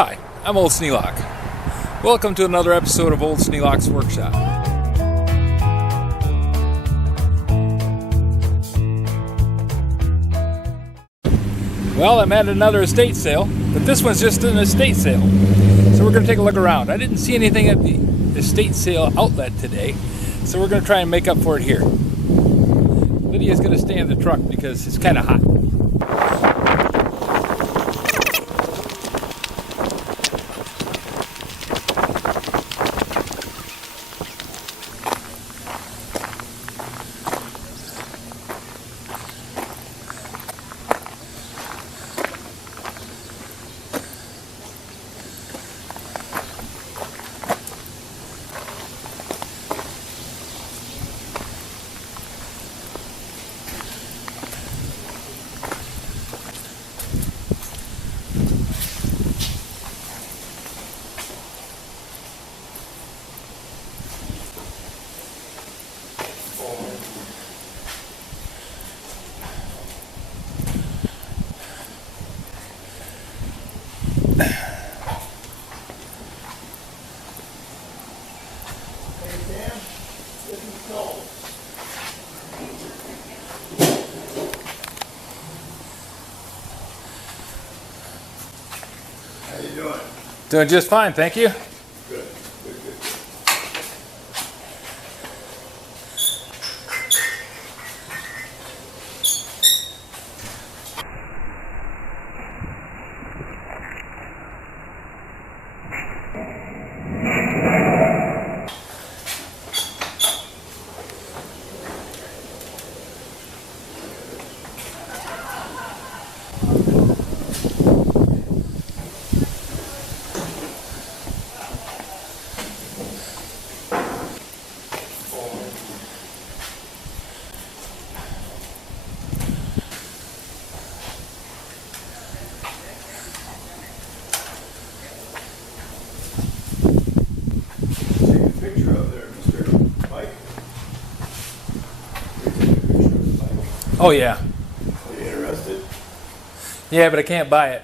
Hi, I'm Old Sneelock. Welcome to another episode of Old Sneelock's Workshop. Well, I'm at another estate sale, but this one's just an estate sale. So we're going to take a look around. I didn't see anything at the estate sale outlet today, so we're going to try and make up for it here. Lydia's going to stay in the truck because it's kind of hot. How you doing? Doing just fine, thank you. Good. Oh yeah. Are you interested? Yeah, but I can't buy it.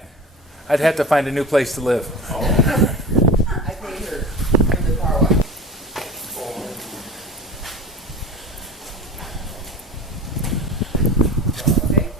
I'd have to find a new place to live. I paid her from the car wash. Okay.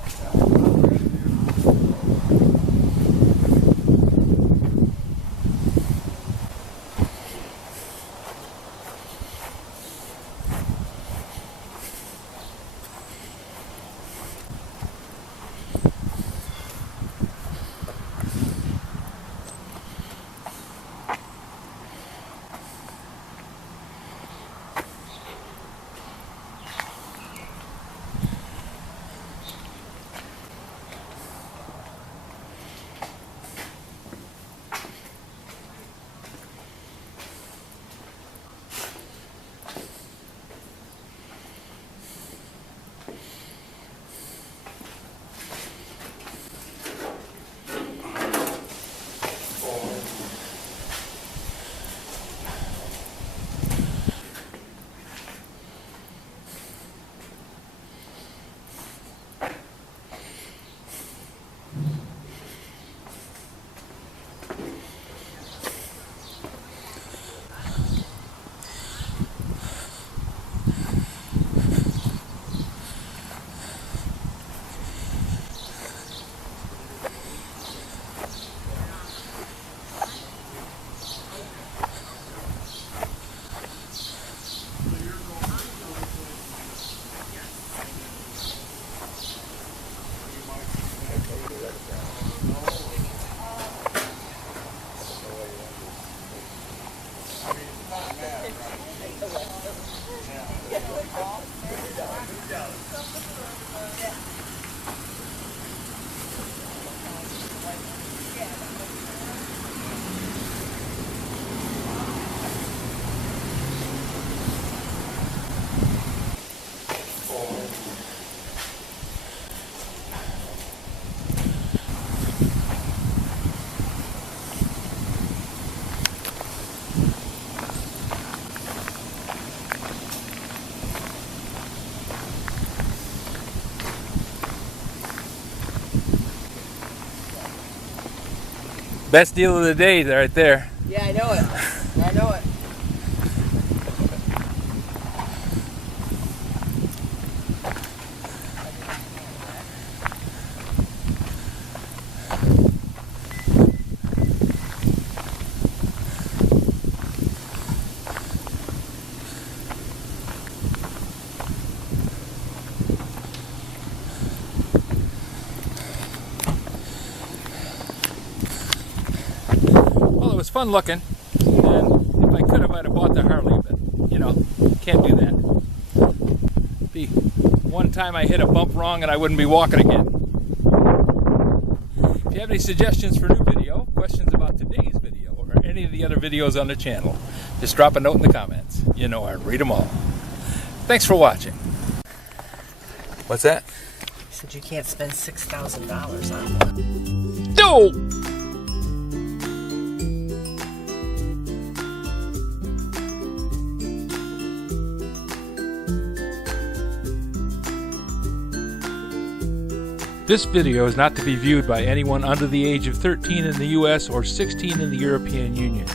Best deal of the day right there. Yeah, I know it. I know it. Well, it was fun looking, and if I could have, I'd have bought the Harley, but you know, can't do that. Be one time I hit a bump wrong and I wouldn't be walking again. If you have any suggestions for a new video, questions about today's video, or any of the other videos on the channel, just drop a note in the comments. You know I read them all. Thanks for watching. What's that? He said you can't spend $6,000 on one. No! This video is not to be viewed by anyone under the age of 13 in the US or 16 in the European Union,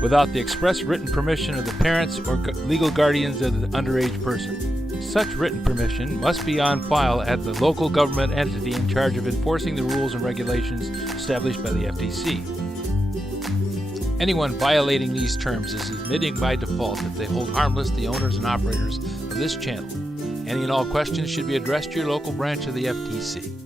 without the express written permission of the parents or legal guardians of the underage person. Such written permission must be on file at the local government entity in charge of enforcing the rules and regulations established by the FTC. Anyone violating these terms is admitting by default that they hold harmless the owners and operators of this channel. Any and all questions should be addressed to your local branch of the FTC.